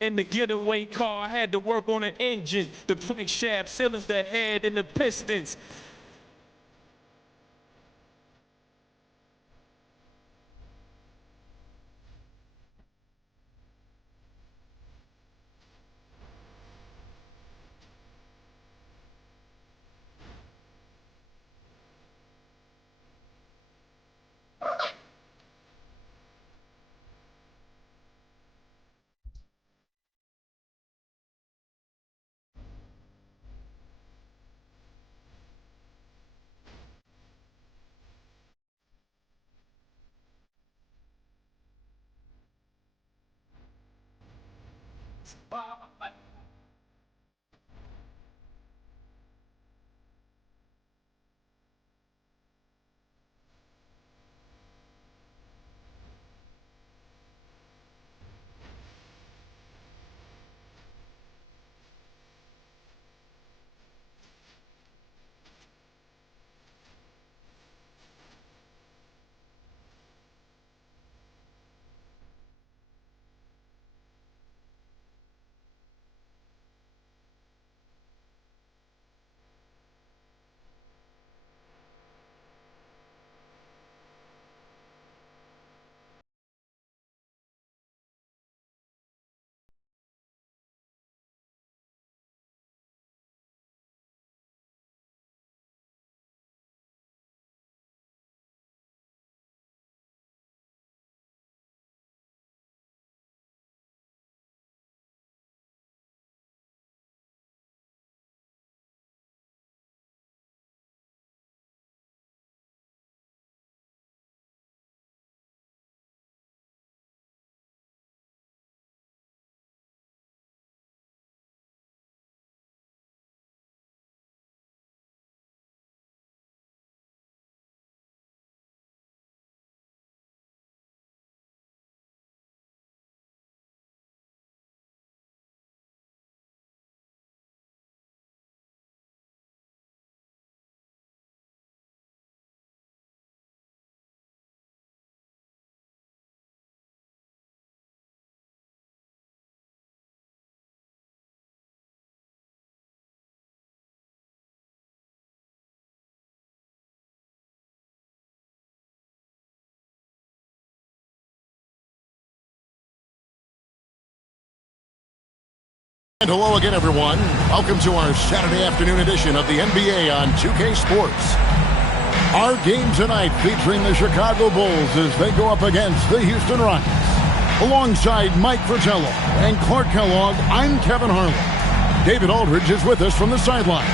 In the getaway car, I had to work on an engine, the crankshaft, cylinder head, and the pistons. And hello again, everyone. Welcome to our Saturday afternoon edition of the NBA on 2K Sports. Our game tonight featuring the Chicago Bulls as they go up against the Houston Rockets. Alongside Mike Fratello and Clark Kellogg, I'm Kevin Harlan. David Aldridge is with us from the sidelines.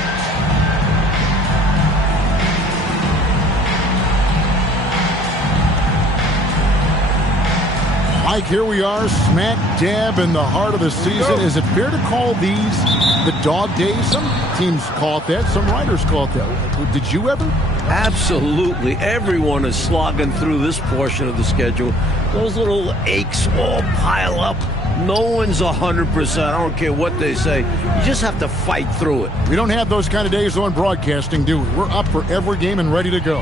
Mike, here we are, smack dab in the heart of the season. Is it fair to call these the dog days? Some teams call it that. Some writers call it that. Did you ever? Absolutely. Everyone is slogging through this portion of the schedule. Those little aches all pile up. No one's 100%. I don't care what they say. You just have to fight through it. We don't have those kind of days on broadcasting, do we? We're up for every game and ready to go.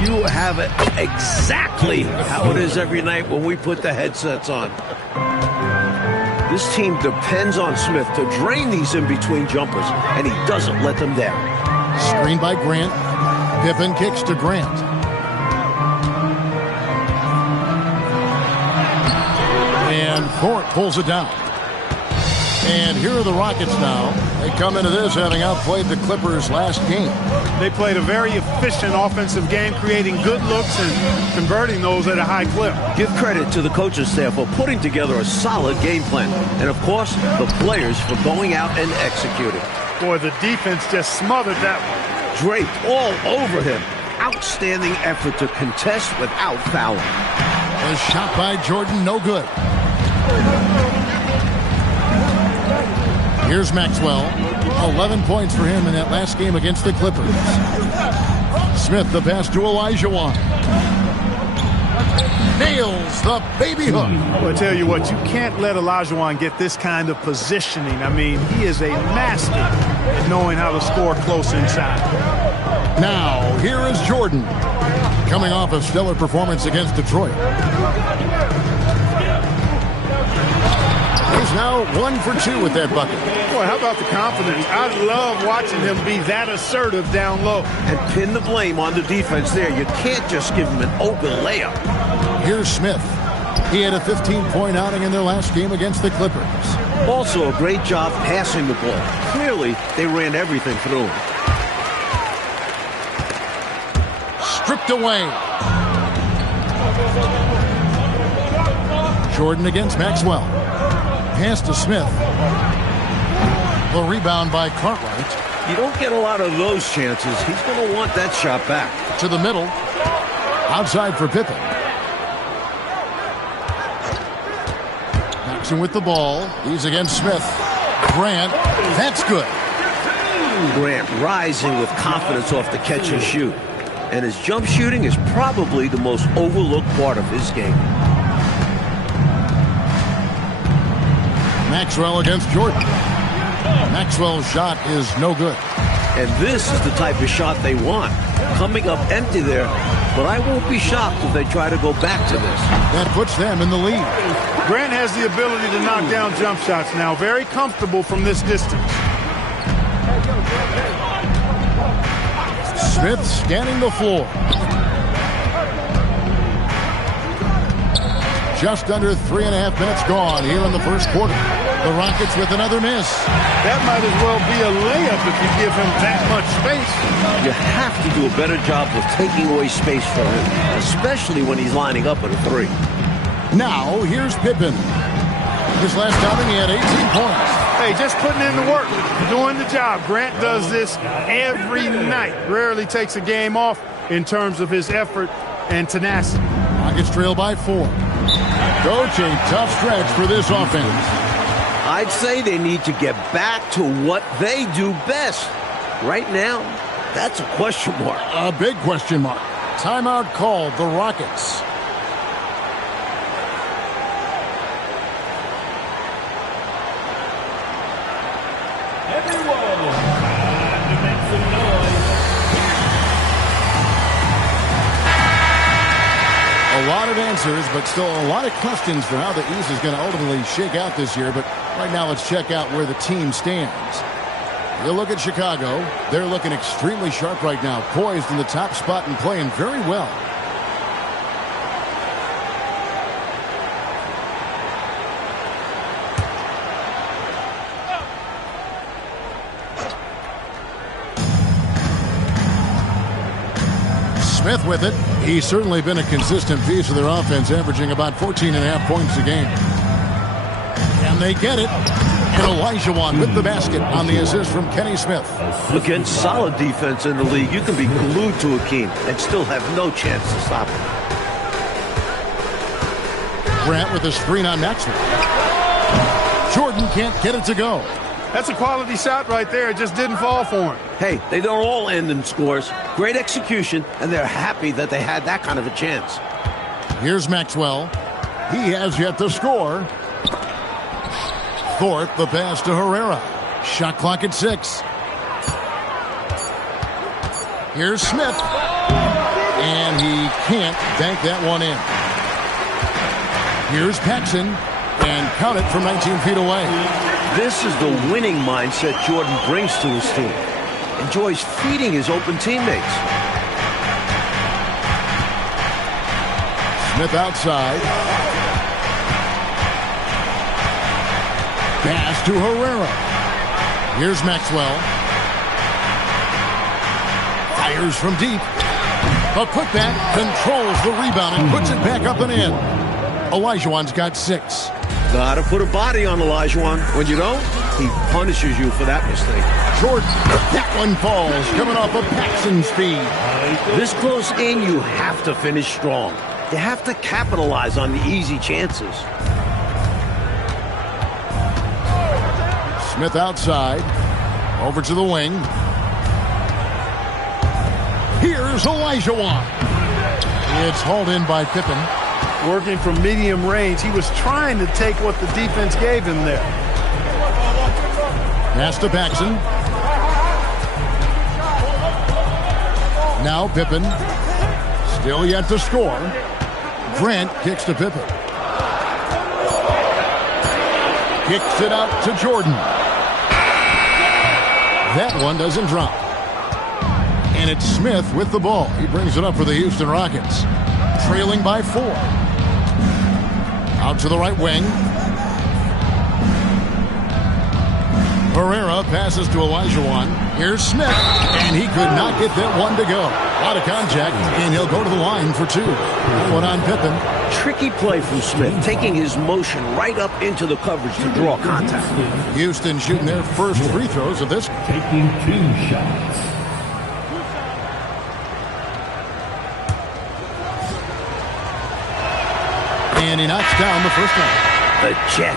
You have it exactly how it is every night when we put the headsets on. This team depends on Smith to drain these in-between jumpers, and he doesn't let them down. Screen by Grant. Pippen kicks to Grant. And Thorpe pulls it down. And here are the Rockets now. They come into this having outplayed the Clippers last game. They played a very efficient offensive game, creating good looks and converting those at a high clip. Give credit to the coaching staff for putting together a solid game plan. And, of course, the players for going out and executing. Boy, the defense just smothered that one. Draped all over him. Outstanding effort to contest without fouling. A shot by Jordan, no good. Here's Maxwell. 11 points for him in that last game against the Clippers. Smith, the pass to Olajuwon. Nails the baby hook. Well, I tell you what, you can't let Olajuwon get this kind of positioning. I mean, he is a master at knowing how to score close inside. Now, here is Jordan, coming off a stellar performance against Detroit. He's now 1 for 2 with that bucket. Boy, how about the confidence? I love watching him be that assertive down low. And pin the blame on the defense there. You can't just give him an open layup. Here's Smith. He had a 15-point outing in their last game against the Clippers. Also a great job passing the ball. Clearly, they ran everything through him. Stripped away. Jordan against Maxwell. Pass to Smith. The rebound by Cartwright. You don't get a lot of those chances. He's going to want that shot back. To the middle. Outside for Pippen. Jackson with the ball. He's against Smith. Grant. That's good. Grant rising with confidence off the catch and shoot. And his jump shooting is probably the most overlooked part of his game. Maxwell against Jordan. Maxwell's shot is no good. And this is the type of shot they want. Coming up empty there, but I won't be shocked if they try to go back to this. That puts them in the lead. Grant has the ability to knock down jump shots now. Very comfortable from this distance. Smith scanning the floor. Just under 3.5 minutes gone here in the first quarter. The Rockets with another miss. That might as well be a layup if you give him that much space. You have to do a better job of taking away space from him, especially when he's lining up at a three. Now, here's Pippen. His last outing, he had 18 points. Hey, just putting in the work, doing the job. Grant does this every night. Rarely takes a game off in terms of his effort and tenacity. Rockets trail by 4. Coach, a tough stretch for this offense. I'd say they need to get back to what they do best. Right now, that's a question mark. A big question mark. Timeout called, the Rockets. A lot of answers, but still a lot of questions for how the East is going to ultimately shake out this year. But right now, let's check out where the team stands. You look at Chicago. They're looking extremely sharp right now, poised in the top spot and playing very well. Smith with it. He's certainly been a consistent piece of their offense, averaging about 14.5 points a game. And they get it. And Olajuwon with the basket on the assist from Kenny Smith. Against solid defense in the league, you can be glued to Hakeem and still have no chance to stop him. Grant with a screen on Maxwell. Jordan can't get it to go. That's a quality shot right there. It just didn't fall for him. Hey, they don't all end in scores. Great execution, and they're happy that they had that kind of a chance. Here's Maxwell. He has yet to score. Thorpe, the pass to Herrera. Shot clock at 6. Here's Smith. And he can't bank that one in. Here's Paxson. And count it from 19 feet away. This is the winning mindset Jordan brings to his team. Enjoys feeding his open teammates. Smith outside. Pass to Herrera. Here's Maxwell. Fires from deep. A putback controls the rebound and puts it back up and in. Olajuwon's got 6. Gotta put a body on Olajuwon. When you don't, he punishes you for that mistake. Jordan, that one falls, coming off of Paxson's speed. This close in, you have to finish strong. You have to capitalize on the easy chances. Smith outside. Over to the wing. Here's Olajuwon. It's hauled in by Pippen. Working from medium range. He was trying to take what the defense gave him there. Pass to Paxson. Now Pippen. Still yet to score. Grant kicks to Pippen. Kicks it out to Jordan. That one doesn't drop. And it's Smith with the ball. He brings it up for the Houston Rockets. Trailing by 4. Out to the right wing. Herrera passes to Olajuwon. Here's Smith, and he could not get that one to go. A lot of contact, and he'll go to the line for 2. One on Pippen. Tricky play from Smith, taking his motion right up into the coverage to draw contact. Houston shooting their first free throws of this. Taking 2 shots. And he knocks down the first one. The Jet.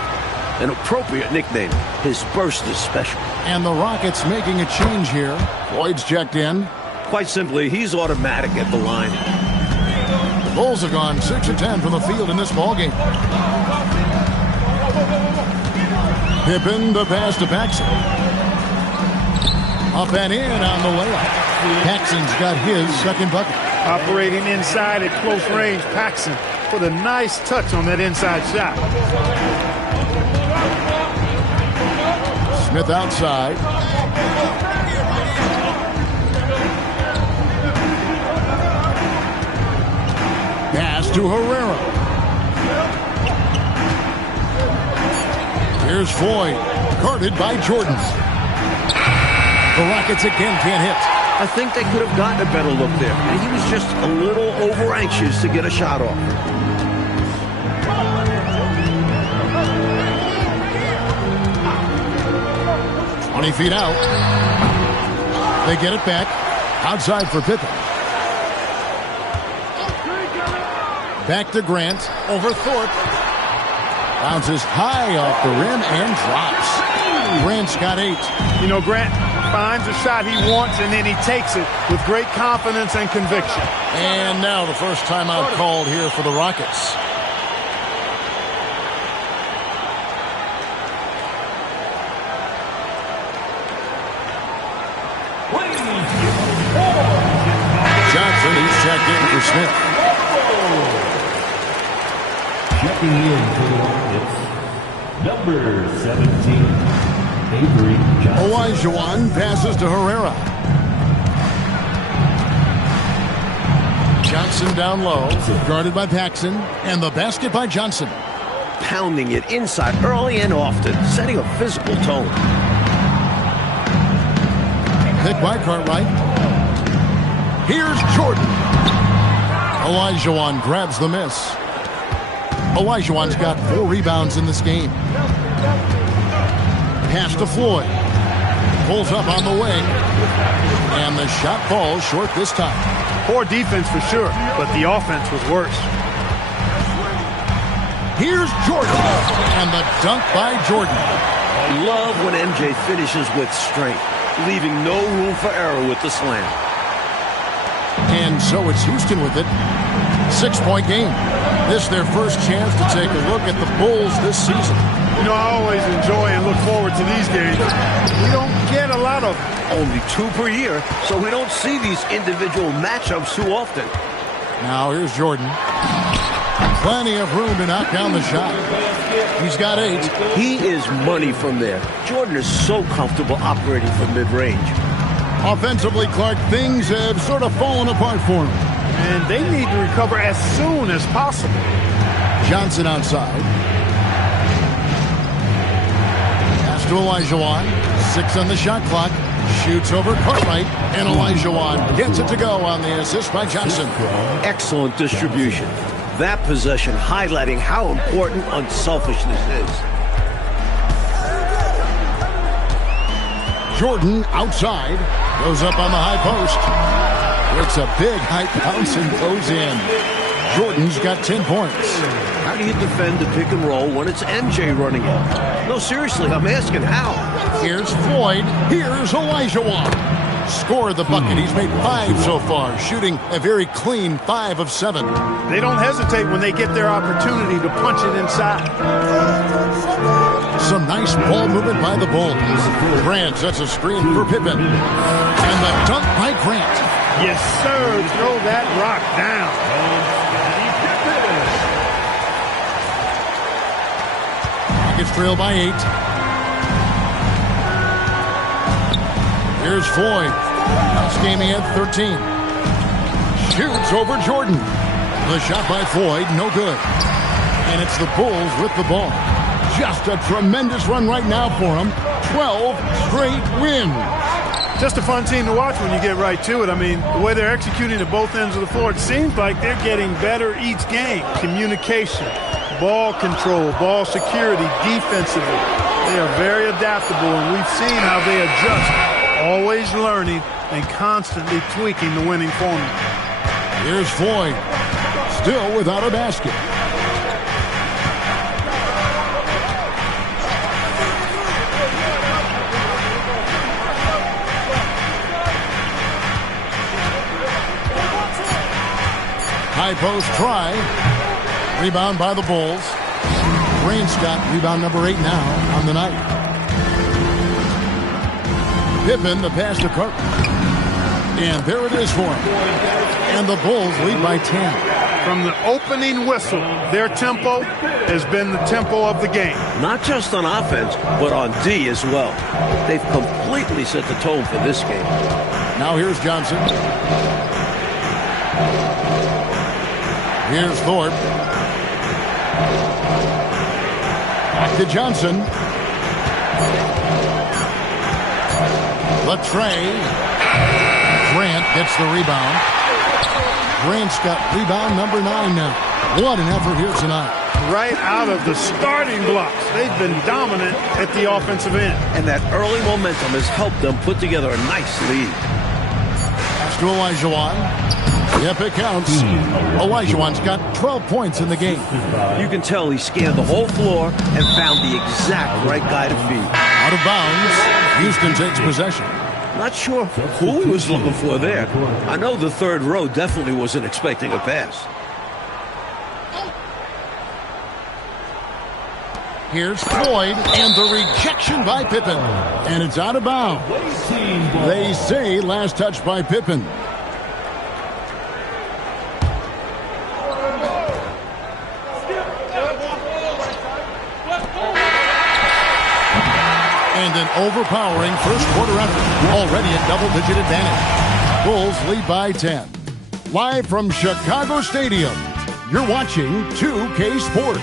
An appropriate nickname. His burst is special. And the Rockets making a change here. Floyd's checked in. Quite simply, he's automatic at the line. The Bulls have gone 6 of 10 from the field in this ballgame. Pippen, the pass to Paxson. Up and in on the layup. Paxson's got his second bucket. Operating inside at close range, Paxson put a nice touch on that inside shot. Smith outside. Pass to Herrera. Here's Floyd, guarded by Jordan. The Rockets again can't hit. I think they could have gotten a better look there. And he was just a little over-anxious to get a shot off. Feet out. They get it back. Outside for Pippen. Back to Grant. Over Thorpe. Bounces high off the rim and drops. Grant's got 8. You know, Grant finds a shot he wants, and then he takes it with great confidence and conviction. And now the first timeout called here for the Rockets. Johnson, he's checked in for Smith. Checking in for the Rockets, number 17, Avery Johnson. Olajuwon passes to Herrera. Johnson down low, guarded by Paxson, and the basket by Johnson. Pounding it inside early and often, setting a physical tone. Pick by Cartwright. Here's Jordan. Olajuwon grabs the miss. Olajuwon's got 4 rebounds in this game. Pass to Floyd. Pulls up on the wing. And the shot falls short this time. Poor defense for sure, but the offense was worse. Here's Jordan. And the dunk by Jordan. I love when MJ finishes with strength, leaving no room for error with the slam. And so it's Houston with it. 6-point game. This their first chance to take a look at the Bulls this season. You know, I always enjoy and look forward to these games. We don't get a lot of them. Only 2 per year, so we don't see these individual matchups too often. Now here's Jordan. Plenty of room to knock down the shot. He's got 8. He is money from there. Jordan is so comfortable operating from mid-range. Offensively, Clark, things have sort of fallen apart for him. And they need to recover as soon as possible. Johnson outside. Pass to Olajuwon. 6 on the shot clock. Shoots over Cartwright. And Olajuwon gets it to go on the assist by Johnson. Excellent distribution. That possession highlighting how important unselfishness is. Jordan outside. Goes up on the high post. It's a big high bounce and goes in. Jordan's got 10 points. How do you defend the pick and roll when it's MJ running it? No, seriously, I'm asking how. Here's Floyd. Here's Olajuwon. Scored the bucket. He's made 5 so far, shooting a very clean 5 of 7. They don't hesitate when they get their opportunity to punch it inside. Some nice ball movement by the Bulls. Grant sets a screen for Pippen. And the dunk by Grant. Yes, sir. Throw that rock down. Braves trail by 8. Here's Floyd. Gaming at 13. Shoots over Jordan. The shot by Floyd, no good. And it's the Bulls with the ball. Just a tremendous run right now for them. 12 straight wins. Just a fun team to watch when you get right to it. I mean, the way they're executing at both ends of the floor, it seems like they're getting better each game. Communication, ball control, ball security, defensively. They are very adaptable, and we've seen how they adjust, always learning and constantly tweaking the winning formula. Here's Floyd, still without a basket. High post try. Rebound by the Bulls. Green Scott, rebound number 8 now on the night. Pippen, the pass to Carter. And there it is for him. And the Bulls lead by 10. From the opening whistle, their tempo has been the tempo of the game. Not just on offense, but on D as well. They've completely set the tone for this game. Now here's Johnson. Here's Thorpe. Back to Johnson. Latrey. Grant gets the rebound. Grant's got rebound number 9 now. What an effort here tonight. Right out of the starting blocks. They've been dominant at the offensive end. And that early momentum has helped them put together a nice lead. Pass to Olajuwon. Yep, it counts. Olajuwon's got 12 points in the game. You can tell he scanned the whole floor and found the exact right guy to feed. Out of bounds. Houston takes possession. Not sure who he was looking for there. I know the third row definitely wasn't expecting a pass. Here's Floyd, and the rejection by Pippen. And it's out of bounds. They say last touch by Pippen. And an overpowering first quarter effort. Already a double-digit advantage. Bulls lead by 10. Live from Chicago Stadium, you're watching 2K Sports.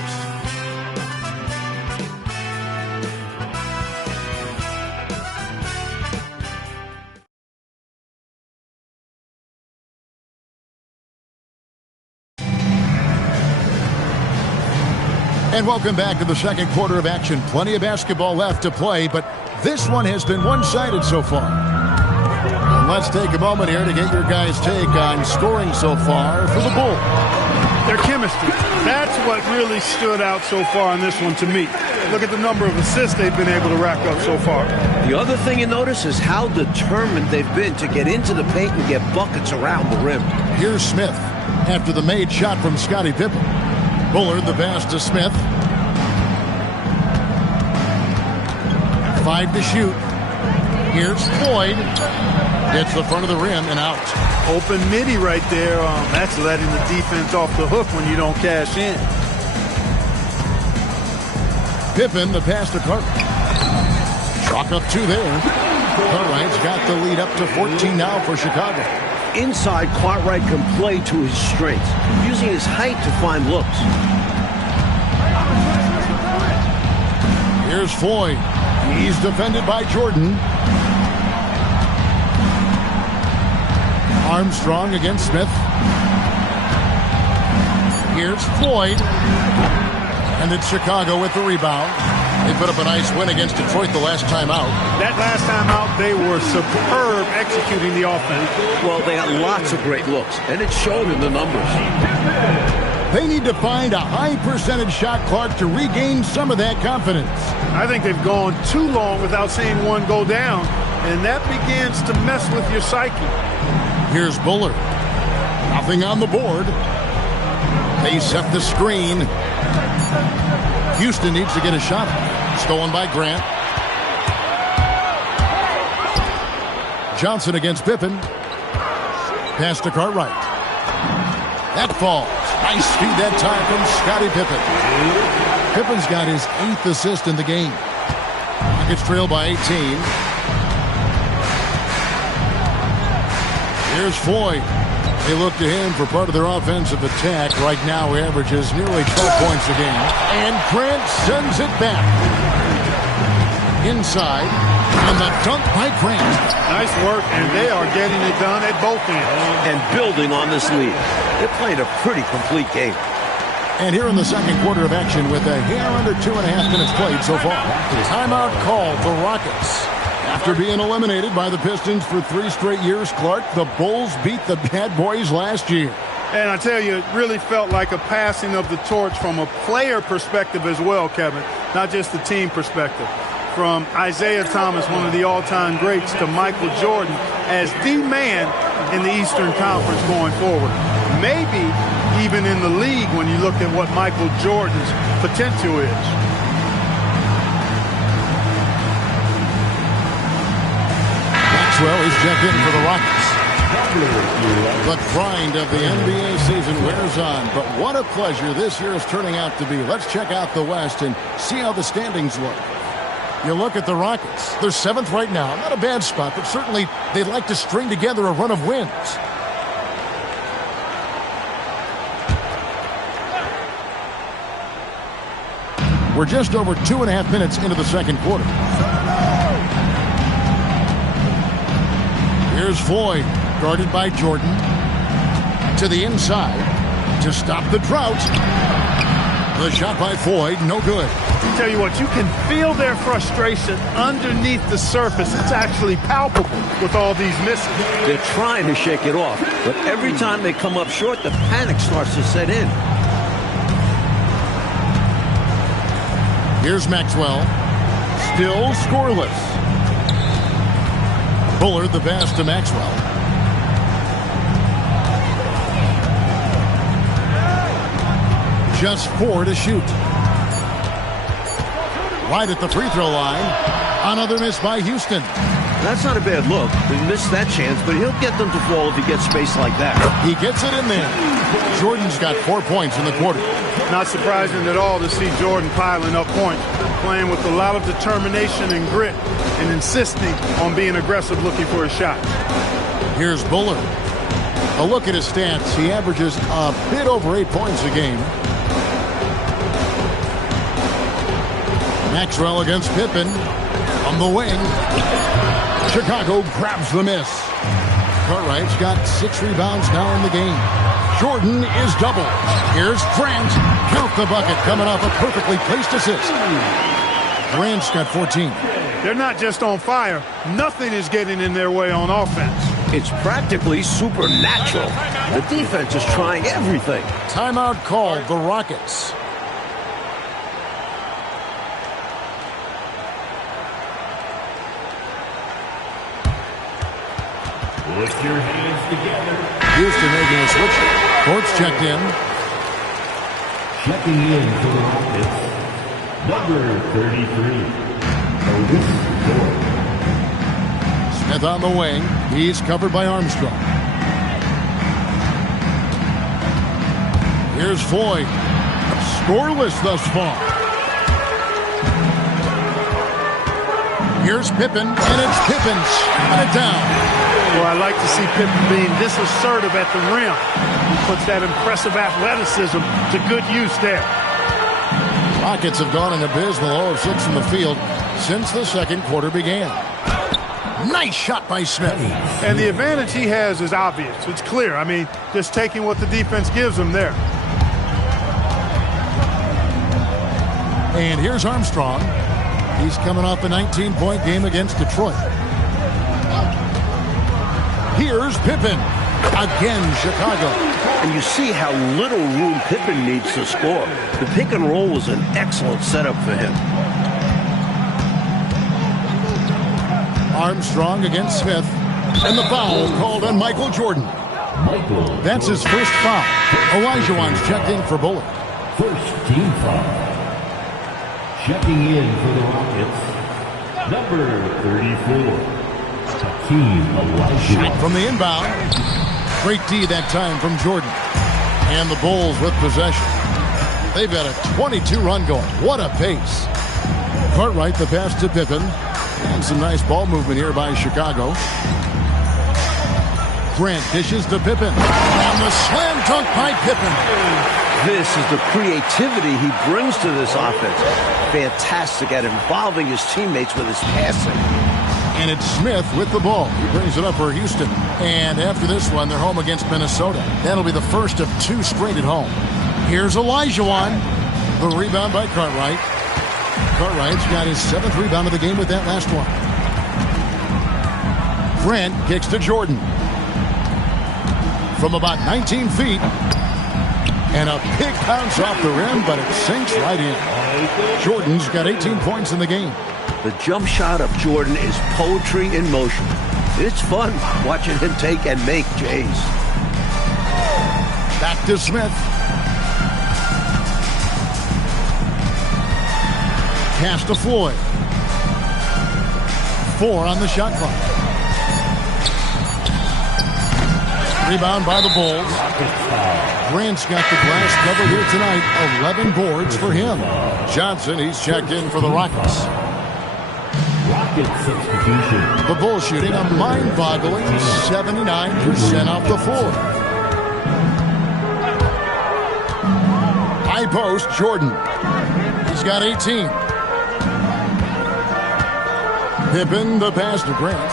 And welcome back to the second quarter of action. Plenty of basketball left to play, but this one has been one-sided so far. And let's take a moment here to get your guys' take on scoring so far for the Bulls. Their chemistry. That's what really stood out so far in this one to me. Look at the number of assists they've been able to rack up so far. The other thing you notice is how determined they've been to get into the paint and get buckets around the rim. Here's Smith after the made shot from Scottie Pippen. Bullard the pass to Smith. 5 to shoot. Here's Floyd. Hits the front of the rim and out. Open midi right there. That's letting the defense off the hook when you don't cash in. Pippen the pass to Carter. Chalk up 2 there. Cartwright's got the lead up to 14 now for Chicago. Inside, Cartwright can play to his strengths, using his height to find looks. Here's Floyd. He's defended by Jordan. Armstrong against Smith. Here's Floyd. And it's Chicago with the rebound. They put up a nice win against Detroit the last time out. That last time out, they were superb executing the offense. Well, they had lots of great looks, and it showed in the numbers. They need to find a high percentage shot clock to regain some of that confidence. I think they've gone too long without seeing one go down, and that begins to mess with your psyche. Here's Bullard. Nothing on the board. They set the screen. Houston needs to get a shot. Stolen by Grant. Johnson against Pippen. Pass to Cartwright. That falls. Nice speed that time from Scottie Pippen. Pippen's got his 8th assist in the game. Rockets trail by 18. Here's Foy. They look to him for part of their offensive attack. Right now, he averages nearly 12 points a game. And Grant sends it back. Inside. And the dunk by Grant. Nice work, and they are getting it done at both ends. And building on this lead. They're playing a pretty complete game. And here in the second quarter of action with a hair under 2.5 minutes played so far. Timeout called the Rockets. After being eliminated by the Pistons for 3 straight years, Clark, the Bulls beat the Bad Boys last year. And I tell you, it really felt like a passing of the torch from a player perspective as well, Kevin, not just the team perspective. From Isaiah Thomas, one of the all-time greats, to Michael Jordan as the man in the Eastern Conference going forward. Maybe even in the league when you look at what Michael Jordan's potential is. Maxwell is checked in for the Rockets. The grind of the NBA season wears on, but what a pleasure this year is turning out to be. Let's check out the West and see how the standings look. You look at the Rockets. They're 7th right now. Not a bad spot, but certainly they'd like to string together a run of wins. We're just over 2.5 minutes into the second quarter. Here's Foy, guarded by Jordan. To the inside to stop the drought. The shot by Foy, no good. I tell you what, you can feel their frustration underneath the surface. It's actually palpable with all these misses. They're trying to shake it off, but every time they come up short, the panic starts to set in. Here's Maxwell. Still scoreless. Bullard the pass to Maxwell. Just 4 to shoot. Right at the free throw line. Another miss by Houston. That's not a bad look. He missed that chance, but he'll get them to fall if he gets space like that. He gets it in there. Jordan's got 4 points in the quarter. Not surprising at all to see Jordan piling up points, playing with a lot of determination and grit, and insisting on being aggressive looking for a shot. Here's Bullard. A look at his stats. He averages a bit over 8 points a game. Maxwell against Pippen on the wing. Chicago grabs the miss. Cartwright's got 6 rebounds now in the game. Jordan is double. Here's Grant. Count the bucket coming off a perfectly placed assist. Grant's got 14. They're not just on fire. Nothing is getting in their way on offense. It's practically supernatural. The defense is trying everything. Timeout called the Rockets. Put your hands together. Houston making a switch. Court's checked in. Checking in for the Rockets, number 33, Otis Thorpe. Smith on the wing. He's covered by Armstrong. Here's Foy. Scoreless thus far. Here's Pippen, and it's Pippen shooting it down. Well, I like to see Pippen being this assertive at the rim. He puts that impressive athleticism to good use there. Rockets have gone an abysmal 0 of 6 from the field since the second quarter began. Nice shot by Smith. And the advantage he has is obvious. It's clear. I mean, just taking what the defense gives him there. And here's Armstrong. He's coming off a 19-point game against Detroit. Here's Pippen. Again, Chicago. And you see how little room Pippen needs to score. The pick and roll was an excellent setup for him. Armstrong against Smith. And the foul called on Michael Jordan. That's his first foul. Olajuwon's checked in for Bullard. First team foul. Checking in for the Rockets, number 34. Hakeem Olajuwon. From the inbound. Great D that time from Jordan. And the Bulls with possession. They've got a 22-run going. What a pace. Cartwright, the pass to Pippen. And some nice ball movement here by Chicago. Grant dishes to Pippen. And the slam dunk by Pippen. This is the creativity he brings to this offense. Fantastic at involving his teammates with his passing. And it's Smith with the ball. He brings it up for Houston. And after this one, they're home against Minnesota. That'll be the first of 2 straight at home. Here's Olajuwon. The rebound by Cartwright. Cartwright's got his 7th rebound of the game with that last one. Grant kicks to Jordan. From about 19 feet. And a big bounce off the rim, but it sinks right in. Jordan's got 18 points in the game. The jump shot of Jordan is poetry in motion. It's fun watching him take and make Jays. Back to Smith. Pass to Floyd. 4 on the shot clock. Rebound by the Bulls. Grant's got the glass double here tonight. 11 boards for him. Johnson, he's checked in for the Rockets. Rocket substitution. The Bulls shooting a mind-boggling 79% off the floor. High post, Jordan. He's got 18. Pippen, the pass to Grant.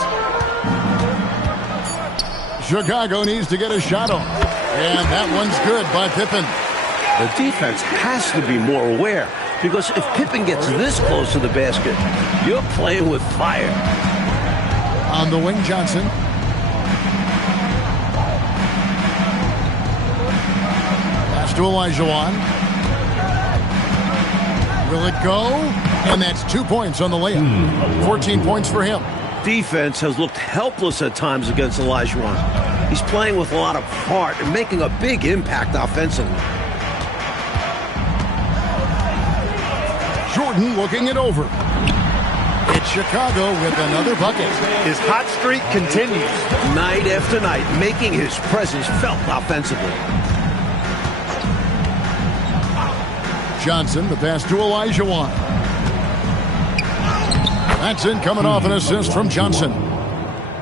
Chicago needs to get a shot on. And that one's good by Pippen. The defense has to be more aware, because if Pippen gets this close to the basket, you're playing with fire. On the wing, Johnson. Pass to Olajuwon. Will it go? And that's 2 points on the layup. 14 points for him. Defense has looked helpless at times against Olajuwon. He's playing with a lot of heart and making a big impact offensively. Jordan looking it over. It's Chicago with another bucket. His hot streak continues. Night after night, making his presence felt offensively. Johnson, the pass to Olajuwon. That's in, coming off an assist from Johnson.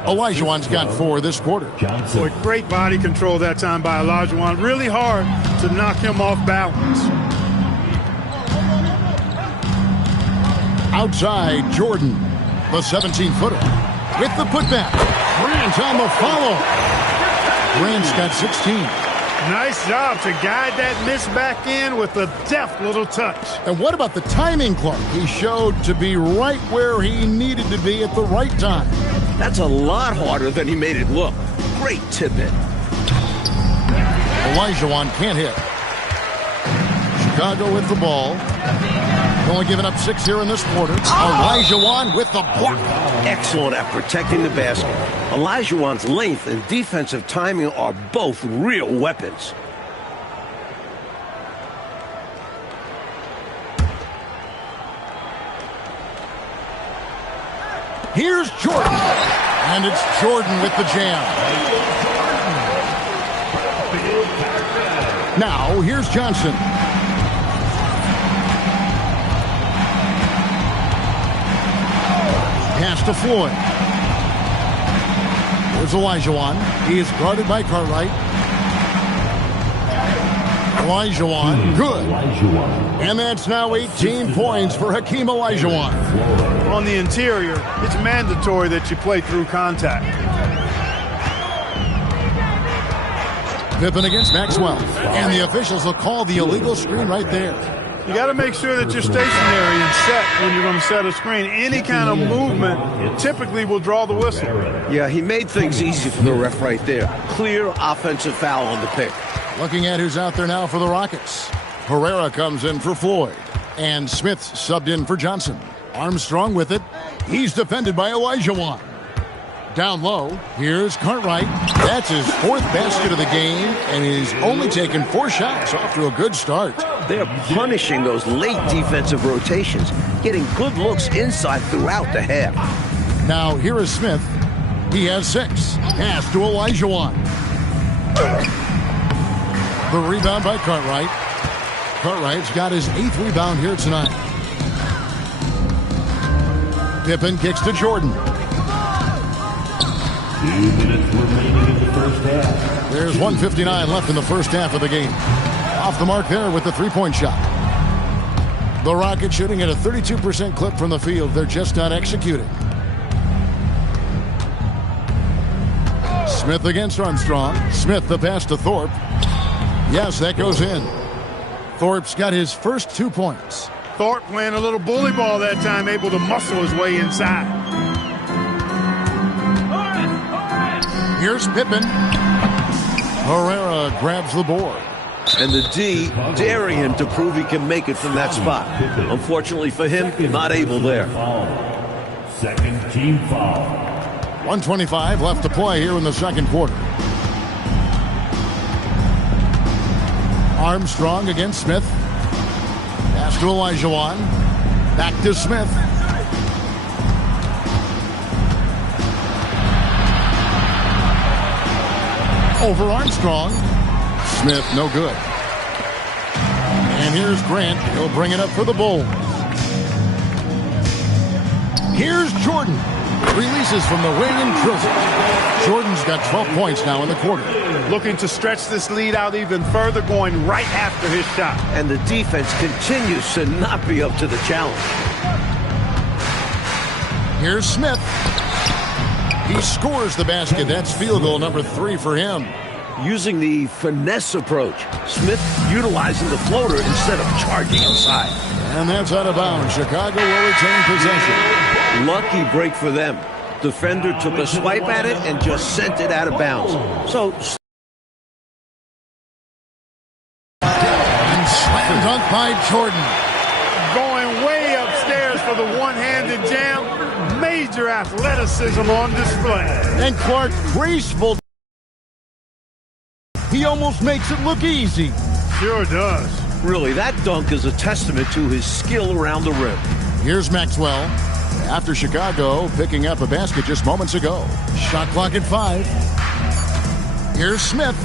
Olajuwon's got 4 this quarter. Johnson. Boy, great body control that time by Olajuwon. Really hard to knock him off balance. Outside, Jordan, the 17-footer. With the putback. Grant on the follow. Grant's got 16. Nice job to guide that miss back in with a deft little touch. And what about the timing, Clark? He showed to be right where he needed to be at the right time. That's a lot harder than he made it look. Great tip-in. Olajuwon can't hit. Chicago with the ball. Only giving up 6 here in this quarter. Olajuwon with the block. Excellent at protecting the basket. Olajuwon's length and defensive timing are both real weapons. Here's Jordan. And it's Jordan with the jam. Now, here's Johnson. Pass to Floyd. There's Olajuwon. He is guarded by Cartwright. Olajuwon, good. And that's now 18 points for Hakeem Olajuwon. On the interior, it's mandatory that you play through contact. Pippen against Maxwell. And the officials will call the illegal screen right there. You got to make sure that you're stationary and set when you're going to set a screen. Any kind of movement typically will draw the whistle. Yeah, he made things easy for the ref right there. Clear offensive foul on the pick. Looking at who's out there now for the Rockets. Herrera comes in for Floyd. And Smith subbed in for Johnson. Armstrong with it. He's defended by Olajuwon. Down low, here's Cartwright. That's his 4th basket of the game, and he's only taken 4 shots, off to a good start. They're punishing those late defensive rotations, getting good looks inside throughout the half. Now, here is Smith. He has 6. Pass to Olajuwon. The rebound by Cartwright. Cartwright's got his 8th rebound here tonight. Pippen kicks to Jordan. 2 minutes remaining in the first half. There's 1:59 left in the first half of the game. Off the mark there with the three-point shot. The Rockets shooting at a 32% clip from the field. They're just not executing. Smith against Armstrong. Smith the pass to Thorpe. Yes, that goes in. Thorpe's got his first 2 points. Thorpe playing a little bully ball that time, able to muscle his way inside. Here's Pippen. Herrera grabs the board. And the D daring him to prove he can make it from that spot. Unfortunately for him, not able there. Second team foul. 1:25 left to play here in the second quarter. Armstrong against Smith. Pass to Olajuwon. Back to Smith. Over Armstrong. Smith, no good. And here's Grant. He'll bring it up for the Bulls. Here's Jordan. Releases from the wing and drills it. Jordan's got 12 points now in the quarter. Looking to stretch this lead out even further, going right after his shot. And the defense continues to not be up to the challenge. Here's Smith. He scores the basket. That's field goal number 3 for him. Using the finesse approach. Smith utilizing the floater instead of charging inside. And that's out of bounds. Chicago will retain possession. Lucky break for them. Defender took a swipe at it and just sent it out of bounds. So, and slam dunk by Jordan. Going way upstairs for the one-handed jam. Major athleticism on display. And Clark, graceful. He almost makes it look easy. Sure does. really, that dunk is a testament to his skill around the rim. Here's Maxwell. After Chicago picking up a basket just moments ago. Shot clock at 5. Here's Smith.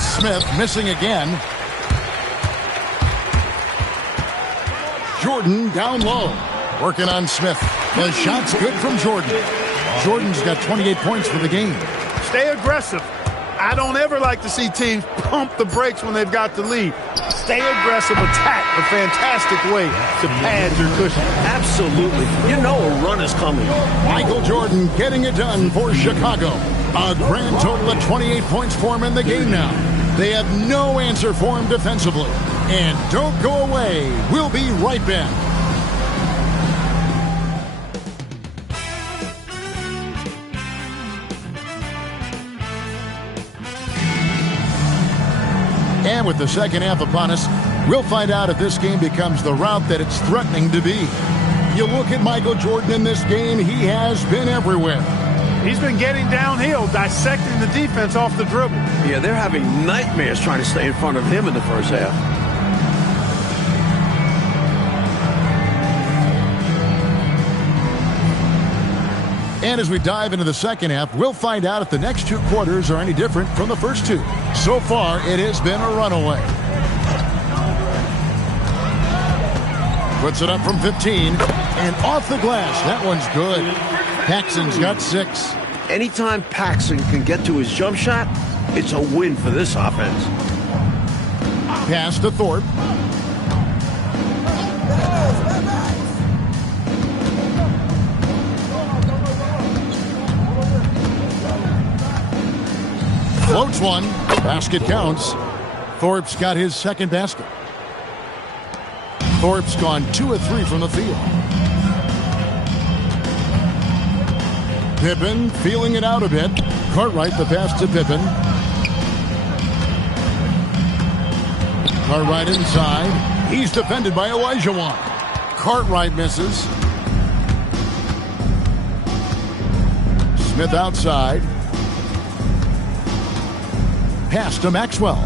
Smith missing again. Jordan down low. Working on Smith. The shot's good from Jordan. Jordan's got 28 points for the game. Stay aggressive. I don't ever like to see teams pump the brakes when they've got the lead. Stay aggressive, attack, a fantastic way to pad your cushion. Absolutely. You know a run is coming. Michael Jordan getting it done for Chicago. A grand total of 28 points for him in the game now. They have no answer for him defensively. And don't go away. We'll be right back. And with the second half upon us, we'll find out if this game becomes the route that it's threatening to be. You look at Michael Jordan in this game, he has been everywhere. He's been getting downhill, dissecting the defense off the dribble. Yeah, they're having nightmares trying to stay in front of him in the first half. And as we dive into the second half, we'll find out if the next two quarters are any different from the first two. So far, it has been a runaway. Puts it up from 15 and off the glass. That one's good. Paxson's got 6. Anytime Paxson can get to his jump shot, it's a win for this offense. Pass to Thorpe. Floats one. Basket counts. Thorpe's got his second basket. Thorpe's gone 2 of 3 from the field. Pippen feeling it out a bit. Cartwright the pass to Pippen. Cartwright inside. He's defended by Olajuwon. Cartwright misses. Smith outside. Pass to Maxwell.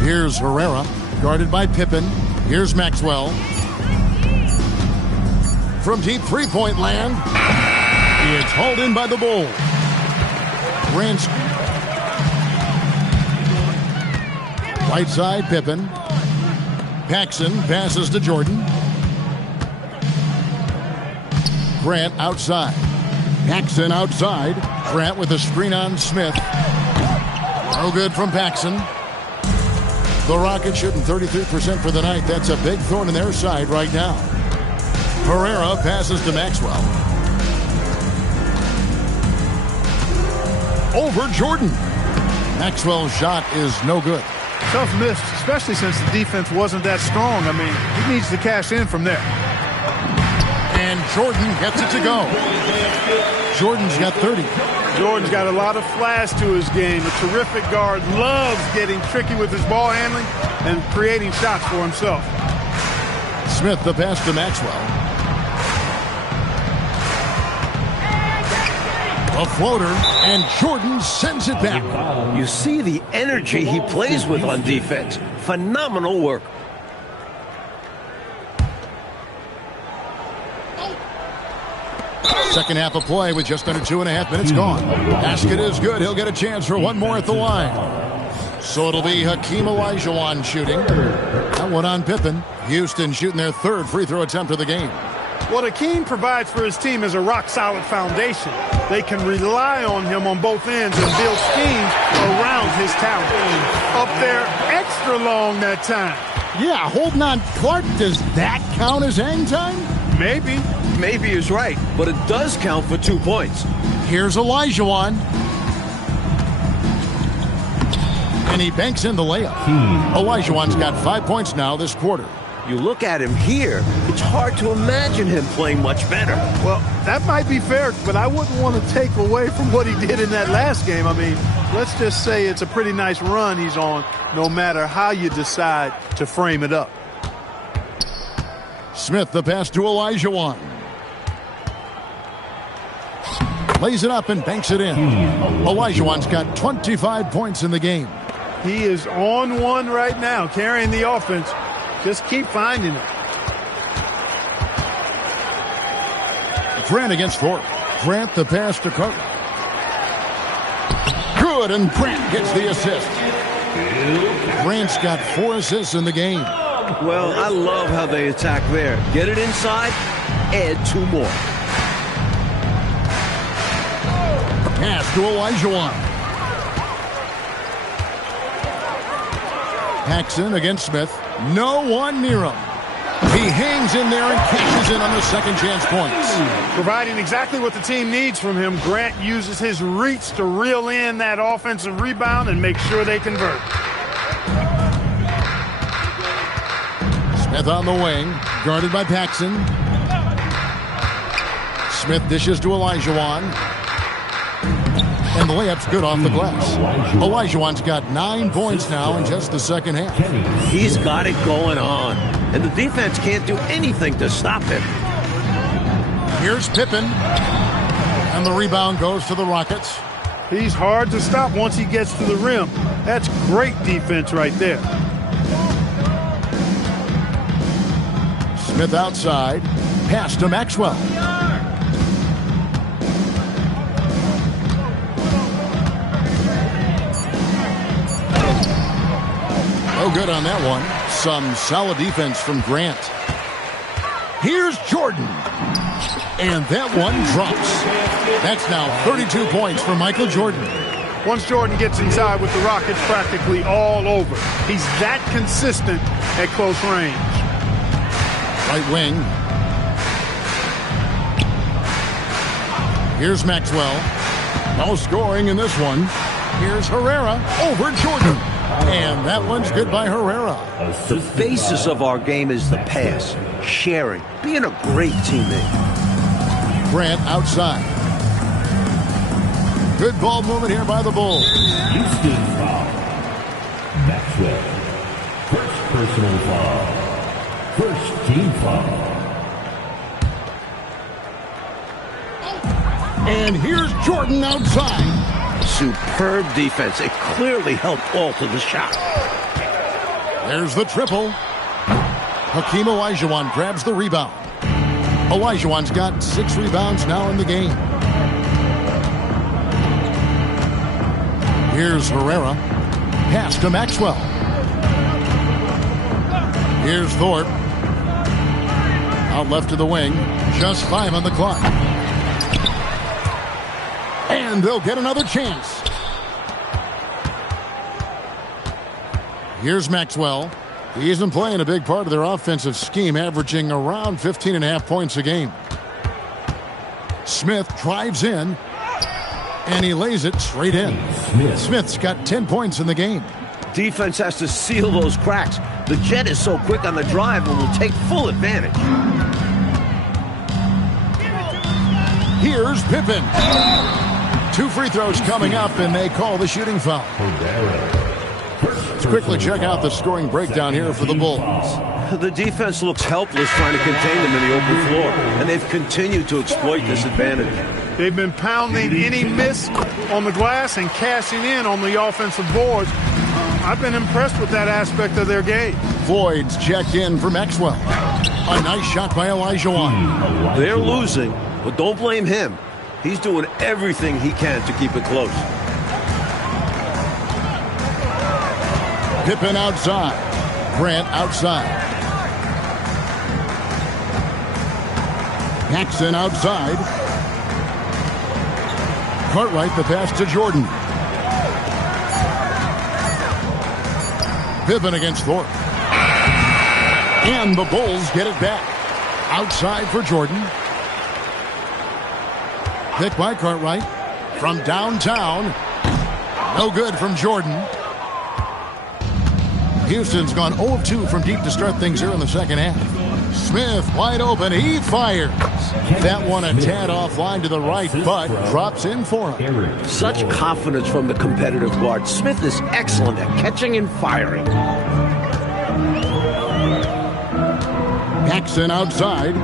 Here's Herrera, guarded by Pippen. Here's Maxwell. From deep three-point land, it's hauled in by the Bulls. Grant's Right side, Pippen. Paxson passes to Jordan. Grant outside. Paxson outside. Grant with a screen on Smith. No good from Paxson. The Rockets shooting 33% for the night. That's a big thorn in their side right now. Herrera passes to Maxwell. Over Jordan. Maxwell's shot is no good. Tough miss, especially since the defense wasn't that strong. I mean, he needs to cash in from there. And Jordan gets it to go. Jordan's got 30. Jordan's got a lot of flash to his game. A terrific guard, loves getting tricky with his ball handling and creating shots for himself. Smith the pass to Maxwell. A floater, and Jordan sends it back. You see the energy he plays with on defense. Phenomenal work. Second half of play with just under 2.5 minutes gone. Basket is good. He'll get a chance for one more at the line. So it'll be Hakeem Olajuwon shooting. That one on Pippen. Houston shooting their third free throw attempt of the game. What Hakeem provides for his team is a rock-solid foundation. They can rely on him on both ends and build schemes around his talent. Up there, extra long that time. Yeah, holding on. Clark, does that count as hang time? Maybe. Maybe he's right, but it does count for 2 points. Here's Olajuwon. And he banks in the layup. Olajuwon's got 5 points now this quarter. You look at him here, it's hard to imagine him playing much better. Well, that might be fair, but I wouldn't want to take away from what he did in that last game. I mean, let's just say it's a pretty nice run he's on, no matter how you decide to frame it up. Smith the pass to Olajuwon. Lays it up and banks it in. Olajuwon's got 25 points in the game. He is on one right now, carrying the offense. Just keep finding it. Grant against Thorpe. Grant the pass to Carter. Good, and Grant gets the assist. Grant's got 4 assists in the game. Well, I love how they attack there. Get it inside, add 2 more. Pass to Olajuwon. Paxson against Smith. No one near him. He hangs in there and cashes in on the second chance points. Providing exactly what the team needs from him, Grant uses his reach to reel in that offensive rebound and make sure they convert. Smith on the wing, guarded by Paxson. Smith dishes to Olajuwon. And the layup's good off the glass. Olajuwon's got 9 points now in just the second half. He's got it going on. And the defense can't do anything to stop him. Here's Pippen. And the rebound goes to the Rockets. He's hard to stop once he gets to the rim. That's great defense right there. Smith outside. Pass to Maxwell. No good on that one. Some solid defense from Grant. Here's Jordan. And that one drops. That's now 32 points for Michael Jordan. Once Jordan gets inside with the Rockets, practically all over. He's that consistent at close range. Right wing. Here's Maxwell. No scoring in this one. Here's Herrera over Jordan. And that one's good by Herrera. The basis of our game is the pass, sharing, being a great teammate. Grant outside. Good ball movement here by the Bulls. Houston foul. Maxwell. First personal foul. First team foul. And here's Jordan outside. Superb defense. It clearly helped alter the shot. There's the triple. Hakeem Olajuwon grabs the rebound. Olajuwon's got 6 rebounds now in the game. Here's Herrera. Pass to Maxwell. Here's Thorpe. Out left to the wing. Just 5 on the clock. And they'll get another chance. Here's Maxwell. He isn't playing a big part of their offensive scheme, averaging around 15.5 points a game. Smith drives in, and he lays it straight in. Smith's got 10 points in the game. Defense has to seal those cracks. The Jet is so quick on the drive and will take full advantage. Here's Pippen. 2 free throws coming up, and they call the shooting foul. Let's quickly check out the scoring breakdown here for the Bulls. The defense looks helpless trying to contain them in the open floor, and they've continued to exploit this advantage. They've been pounding any miss on the glass and cashing in on the offensive boards. I've been impressed with that aspect of their game. Floyd's checked in for Maxwell. A nice shot by Olajuwon. They're losing, but don't blame him. He's doing everything he can to keep it close. Pippen outside. Grant outside. Paxson outside. Cartwright the pass to Jordan. Pippen against Thorpe. And the Bulls get it back. Outside for Jordan. Picked by Cartwright. From downtown. No good from Jordan. Houston's gone 0 of 2 from deep to start things here in the second half. Smith wide open. He fires. That one a tad offline to the right, but drops in for him. Such confidence from the competitive guard. Smith is excellent at catching and firing. Paxson outside.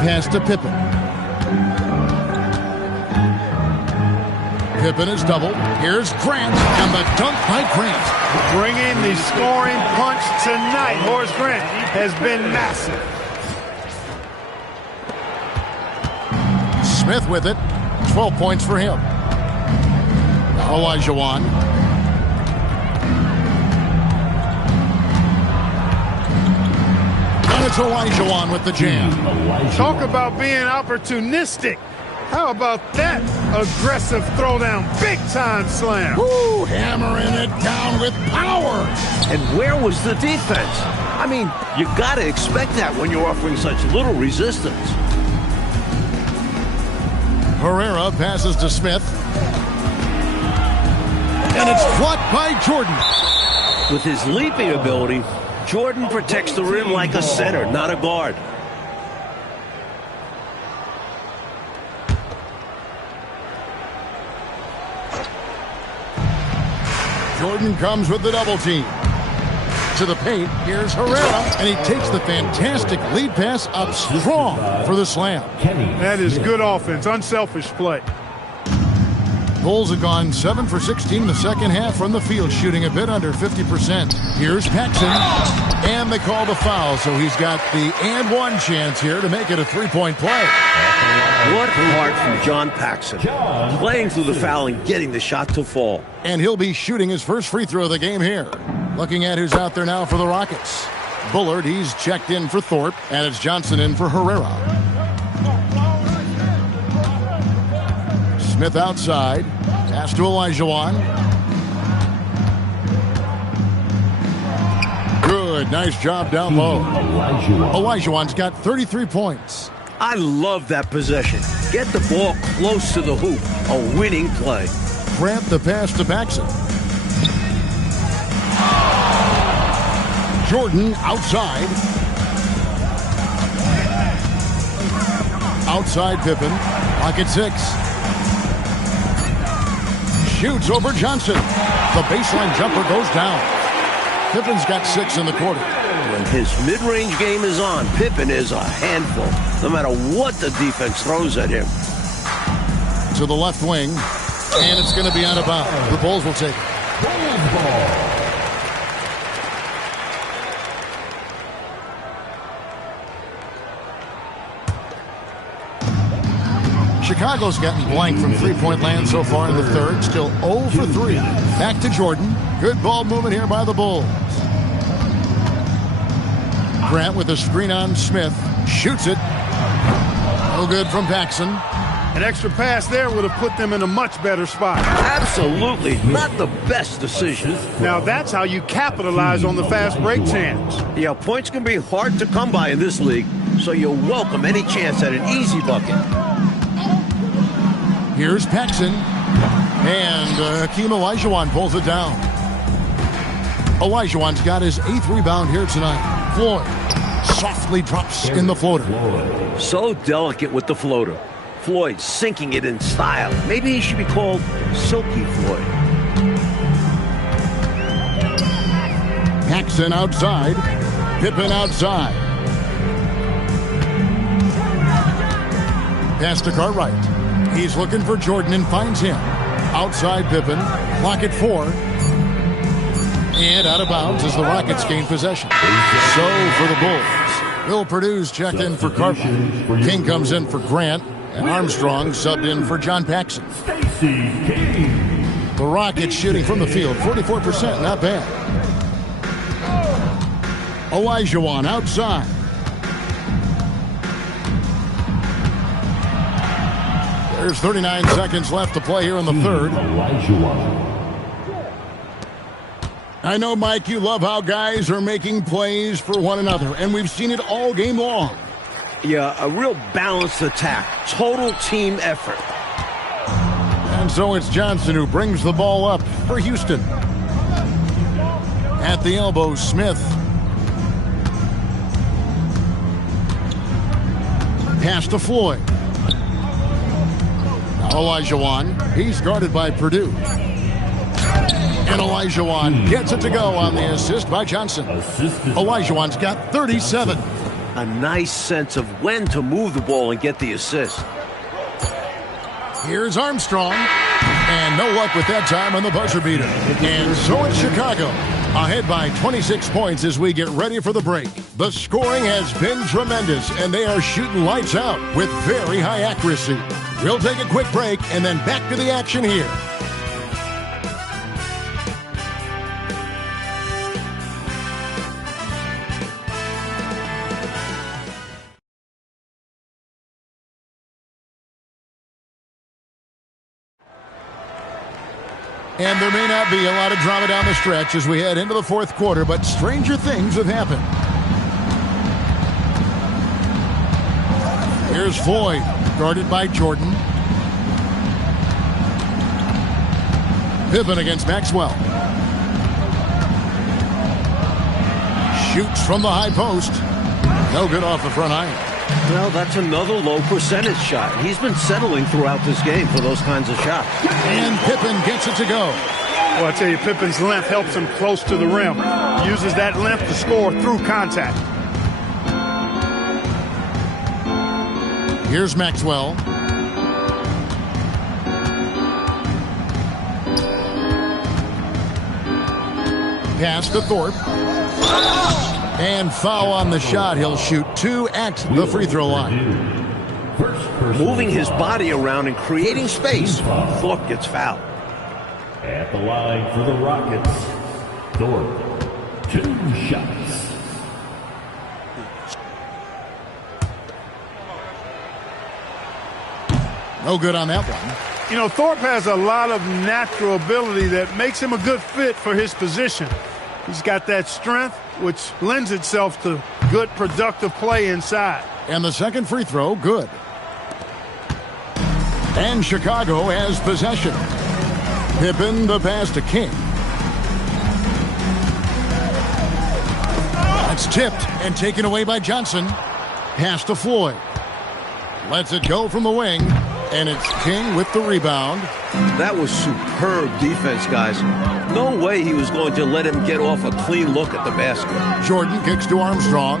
Pass to Pippen. Pippen is doubled. Here's Grant, and the dunk by Grant. Bringing the scoring punch tonight. Horace Grant has been massive. Smith with it. 12 points for him. Olajuwon. And it's Olajuwon with the jam. Talk about being opportunistic. How about that aggressive throwdown? Big time slam. Woo, hammering it down with power. And where was the defense? I mean, you got to expect that when you're offering such little resistance. Herrera passes to Smith. And it's blocked by Jordan. With his leaping ability, Jordan protects the rim like a center, not a guard. Jordan comes with the double team. To the paint, here's Herrera, and he takes the fantastic lead pass up strong for the slam. That is good offense, unselfish play. Bulls have gone 7 for 16 in the second half from the field, shooting a bit under 50%. Here's Paxson, and they call the foul, so he's got the and one chance here to make it a three-point play. What heart from John Paxson, playing through the foul and getting the shot to fall. And he'll be shooting his first free throw of the game here. Looking at who's out there now for the Rockets. Bullard, he's checked in for Thorpe, and it's Johnson in for Herrera. Smith outside. Pass to Olajuwon. Good. Nice job down low. Olajuwon's got 33 points. I love that possession. Get the ball close to the hoop. A winning play. Grant the pass to Paxson. Jordan outside. Outside Pippen. Pocket 6. Shoots over Johnson. The baseline jumper goes down. Pippen's got 6 in the quarter. When his mid-range game is on, Pippen is a handful, no matter what the defense throws at him. To the left wing, and it's going to be out of bounds. The Bulls will take it. Bulls ball. Chicago's gotten blank from three-point land so far in the third. Still 0 for 3. Back to Jordan. Good ball movement here by the Bulls. Grant with a screen on Smith. Shoots it. No good from Paxson. An extra pass there would have put them in a much better spot. Absolutely not the best decision. Now that's how you capitalize on the fast break chance. Yeah, points can be hard to come by in this league, so you'll welcome any chance at an easy bucket. Here's Paxson. And Hakeem Olajuwon pulls it down. Olajuwon's got his 8th rebound here tonight. Floyd softly drops in the floater. So delicate with the floater. Floyd sinking it in style. Maybe he should be called Silky Floyd. Paxson outside. Pippen outside. Pass to Cartwright. He's looking for Jordan and finds him. Outside Pippen. Clock at 4. And out of bounds as the Rockets gain possession. So for the Bulls, Bill Purdue's checked in for Cartwright. King comes in for Grant. And Armstrong subbed in for John Paxson. The Rockets shooting from the field, 44%, not bad. Olajuwon outside. There's 39 seconds left to play here in the third. I know, Mike, you love how guys are making plays for one another, and we've seen it all game long. Yeah, a real balanced attack. Total team effort. And so it's Johnson who brings the ball up for Houston. At the elbow, Smith. Pass to Floyd. Olajuwon. He's guarded by Purdue. And Olajuwon gets it to go on the assist by Johnson. Olajuwon's got 37. A nice sense of when to move the ball and get the assist. Here's Armstrong. And no luck with that time on the buzzer beater. And so it's Chicago, ahead by 26 points as we get ready for the break. The scoring has been tremendous, and they are shooting lights out with very high accuracy. We'll take a quick break and then back to the action here. And there may not be a lot of drama down the stretch as we head into the fourth quarter, but stranger things have happened. Here's Floyd, guarded by Jordan. Pippen against Maxwell. Shoots from the high post. No good off the front iron. Well, that's another low percentage shot. He's been settling throughout this game for those kinds of shots. And Pippen gets it to go. Well, I tell you, Pippen's length helps him close to the rim. Uses that length to score through contact. Here's Maxwell. Pass to Thorpe. And foul on the shot. He'll shoot 2 at the free throw line. Moving his body around and creating space. Thorpe gets fouled. At the line for the Rockets, Thorpe, 2 shots. No good on that one. You know, Thorpe has a lot of natural ability that makes him a good fit for his position. He's got that strength, which lends itself to good, productive play inside. And the second free throw, good. And Chicago has possession. Pippen, the pass to King. That's tipped and taken away by Johnson. Pass to Floyd. Lets it go from the wing. And it's King with the rebound. That was superb defense, guys. No way he was going to let him get off a clean look at the basket. Jordan kicks to Armstrong.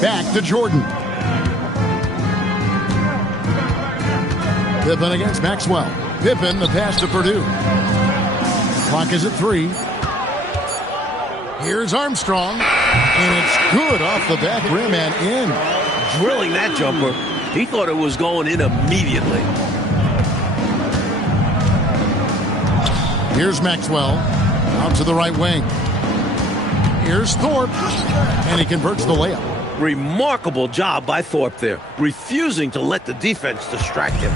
Back to Jordan. Pippen against Maxwell. Pippen, the pass to Purdue. Clock is at 3. Here's Armstrong. And it's good off the back rim and in. Drilling that jumper. He thought it was going in immediately. Here's Maxwell. Out to the right wing. Here's Thorpe. And he converts the layup. Remarkable job by Thorpe there, refusing to let the defense distract him.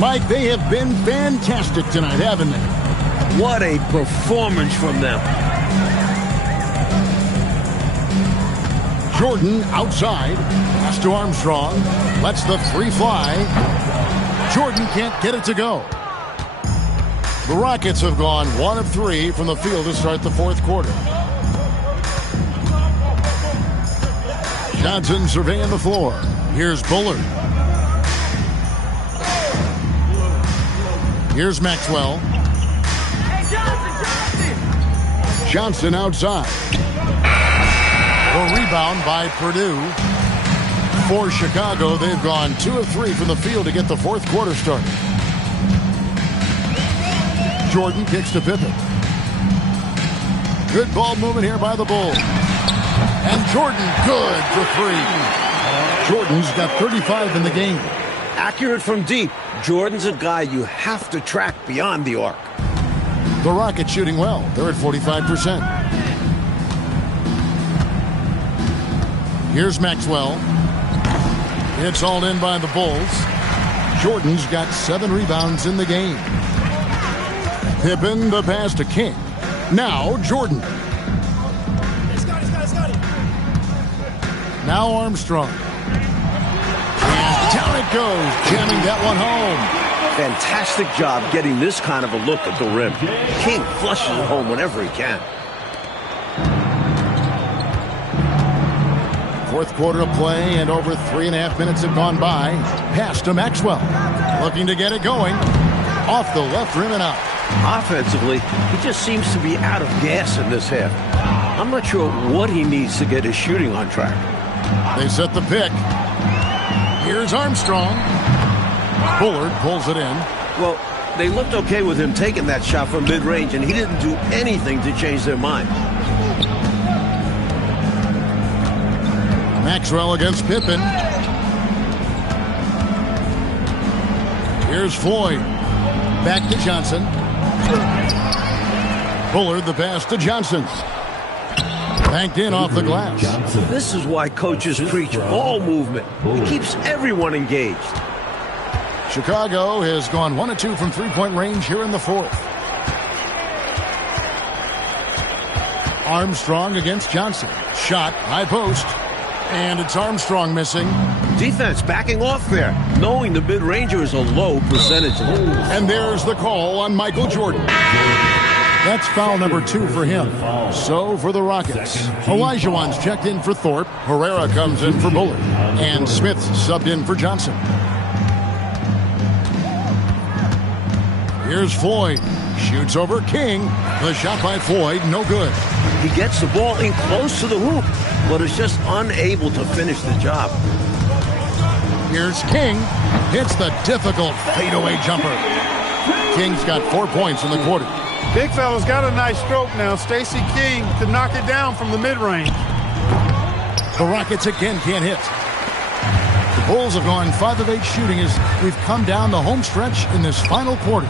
Mike, they have been fantastic tonight, haven't they? What a performance from them. Jordan outside. Pass to Armstrong. Lets the three fly. Jordan can't get it to go. The Rockets have gone 1 of 3 from the field to start the fourth quarter. Johnson surveying the floor. Here's Bullard. Here's Maxwell. Johnson outside. The rebound by Purdue. For Chicago, they've gone 2 of 3 from the field to get the fourth quarter started. Jordan kicks to Pippen. Good ball movement here by the Bulls. And Jordan good for 3. Jordan's got 35 in the game. Accurate from deep. Jordan's a guy you have to track beyond the arc. The Rockets shooting well. They're at 45%. Here's Maxwell. It's all in by the Bulls. Jordan's got 7 rebounds in the game. Pippen, the pass to King. Now Jordan. Now Armstrong. And down it goes, jamming that one home. Fantastic job getting this kind of a look at the rim. King flushes it home whenever he can. Fourth quarter of play, and over 3.5 minutes have gone by. Pass to Maxwell. Looking to get it going. Off the left rim and out. Offensively, he just seems to be out of gas in this half. I'm not sure what he needs to get his shooting on track. They set the pick. Here's Armstrong. Bullard pulls it in. Well, they looked okay with him taking that shot from mid-range, and he didn't do anything to change their mind. Maxwell against Pippen. Here's Floyd. Back to Johnson. Bullard the pass to Johnson. Banked in off the glass. This is why coaches preach ball movement. It keeps everyone engaged. Chicago has gone 1 of 2 from three-point range here in the fourth. Armstrong against Johnson. Shot, high post. And it's Armstrong missing. Defense backing off there, knowing the mid-ranger is a low percentage. And there's the call on Michael Jordan. That's foul number 2 for him. So for the Rockets, Olajuwon's checked in for Thorpe. Herrera comes in for Bullard. And Smith's subbed in for Johnson. Here's Floyd. Shoots over King. The shot by Floyd, no good. He gets the ball in close to the hoop, but is just unable to finish the job. Here's King. Hits the difficult fadeaway jumper. King's got 4 points in the quarter. Big fella's got a nice stroke now. Stacey King could knock it down from the mid-range. The Rockets again can't hit. The Bulls have gone 5 of 8 shooting as we've come down the home stretch in this final quarter.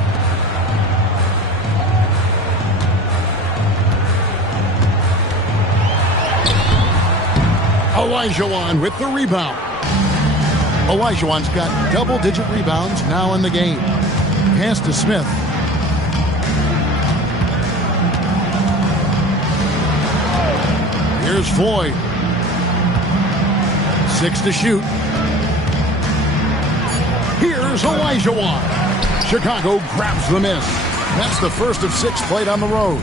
Olajuwon with the rebound. Olajuwon's got double-digit rebounds now in the game. Pass to Smith. Here's Floyd. 6 to shoot. Here's Olajuwon. Chicago grabs the miss. That's the first of 6 played on the road.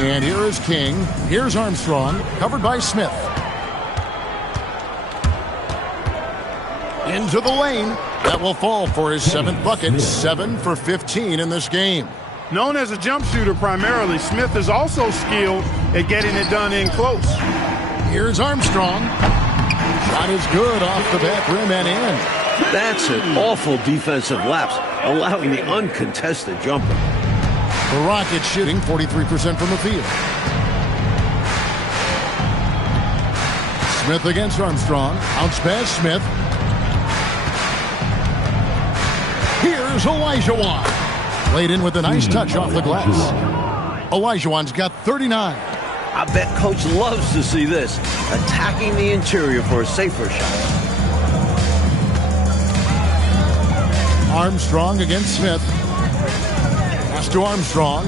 And here is King. Here's Armstrong, covered by Smith. Into the lane. That will fall for his 7th bucket. 7 for 15 in this game. Known as a jump shooter primarily, Smith is also skilled at getting it done in close. Here's Armstrong. Shot is good off the back rim and in. That's an awful defensive lapse, allowing the uncontested jumper. The Rockets shooting 43% from the field. Smith against Armstrong. Bounce pass, Smith. Here's Olajuwon. Laid in with a nice touch off the glass. Olajuwon's got 39. I bet Coach loves to see this, attacking the interior for a safer shot. Armstrong against Smith. Pass to Armstrong.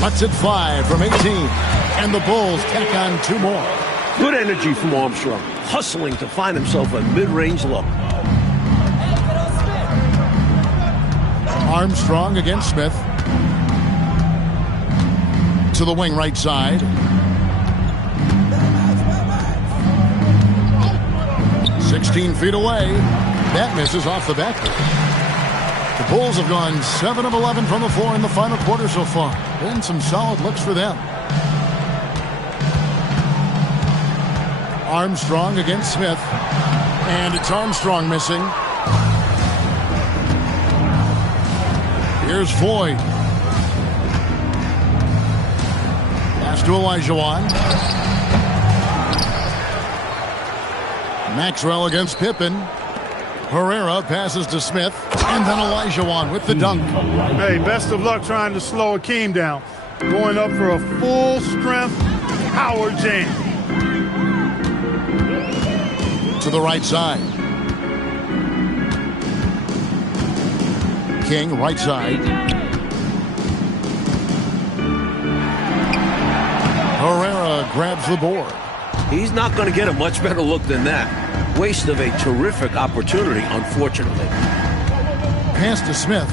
Lets it fly from 18. And the Bulls tack on 2 more. Good energy from Armstrong, hustling to find himself a mid-range look. Armstrong against Smith. To the wing right side. "16 feet away." That misses off the backboard. The Bulls have gone 7 of 11 from the floor in the final quarter so far. Been some solid looks for them. Armstrong against Smith. And it's Armstrong missing. Here's Floyd. Pass to Olajuwon. Maxwell against Pippen. Herrera passes to Smith. And then Olajuwon with the dunk. Hey, best of luck trying to slow Akeem down. Going up for a full-strength power jam. To the right side. King, right side. Herrera grabs the board. He's not going to get a much better look than that. Waste of a terrific opportunity, unfortunately. Pass to Smith.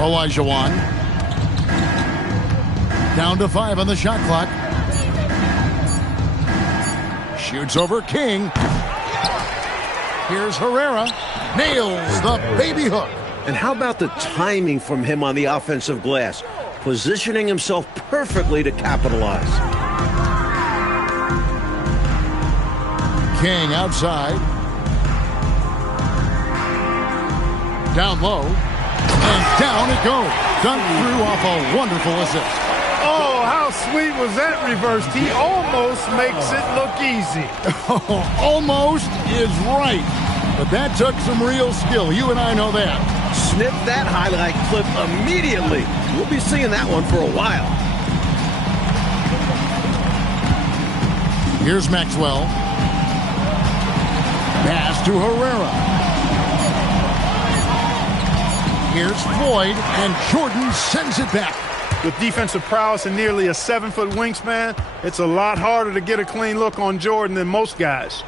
Olajuwon. Down to 5 on the shot clock. Shoots over King. Here's Herrera. Nails the baby hook. And how about the timing from him on the offensive glass? Positioning himself perfectly to capitalize. King outside. Down low. And down it goes. Dunked through off a wonderful assist. Oh, how sweet was that reversed? He almost makes it look easy. Almost is right. But that took some real skill. You and I know that. Snip that highlight clip immediately. We'll be seeing that one for a while. Here's Maxwell. Pass to Herrera. Here's Floyd, and Jordan sends it back. With defensive prowess and nearly a 7-foot wingspan, it's a lot harder to get a clean look on Jordan than most guys.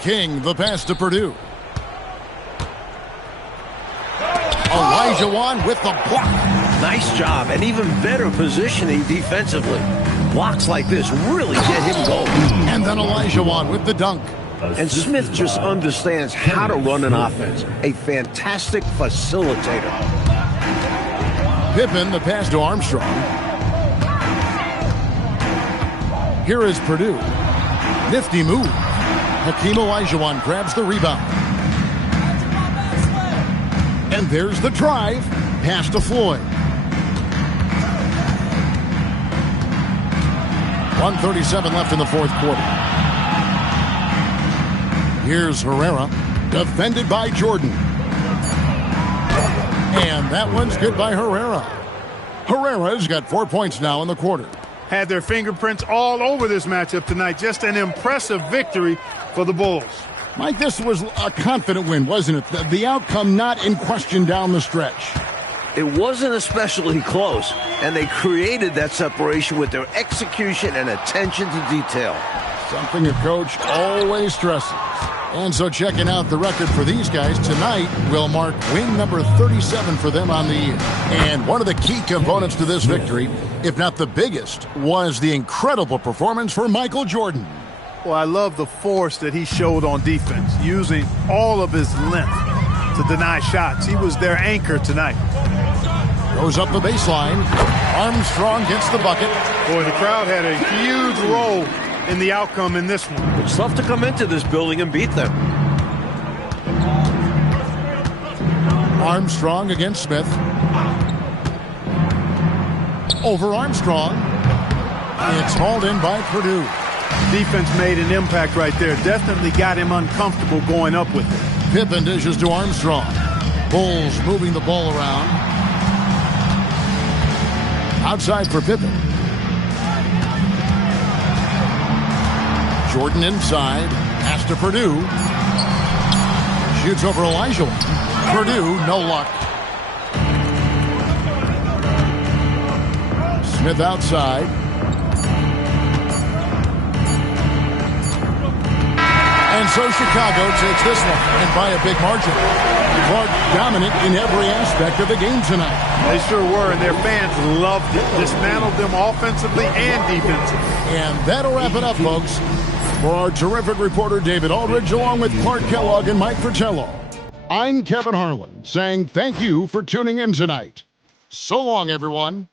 King, the pass to Purdue. Olajuwon with the block. Nice job, and even better positioning defensively. Blocks like this really get him going. And then Olajuwon with the dunk. And Smith just understands how to run an offense. A fantastic facilitator. Pippen, the pass to Armstrong. Here is Purdue. Nifty move. Hakeem Olajuwon grabs the rebound. And there's the drive. Pass to Floyd. 1:37 left in the fourth quarter. Here's Herrera. Defended by Jordan. And that one's good by Herrera. Herrera's got 4 points now in the quarter. Had their fingerprints all over this matchup tonight. Just an impressive victory for the Bulls. Mike, this was a confident win, wasn't it? The outcome not in question down the stretch. It wasn't especially close, and they created that separation with their execution and attention to detail. Something a coach always stresses. And so checking out the record for these guys tonight will mark win number 37 for them on the year. And one of the key components to this victory, if not the biggest, was the incredible performance for Michael Jordan. Well, I love the force that he showed on defense, using all of his length to deny shots. He was their anchor tonight. Goes up the baseline. Armstrong gets the bucket. Boy, the crowd had a huge role in the outcome in this one. It's tough to come into this building and beat them. Armstrong against Smith. Over Armstrong. It's hauled in by Purdue. Defense made an impact right there. Definitely got him uncomfortable going up with it. Pippen dishes to Armstrong. Bulls moving the ball around. Outside for Pippen. Jordan inside. Pass to Purdue. Shoots over Elijah. Purdue, no luck. Smith outside. And so Chicago takes this one, and by a big margin. Clark dominant in every aspect of the game tonight. They sure were, and their fans loved it. Dismantled them offensively and defensively. And that'll wrap it up, folks. For our terrific reporter, David Aldridge, along with Clark Kellogg and Mike Fratello, I'm Kevin Harlan, saying thank you for tuning in tonight. So long, everyone.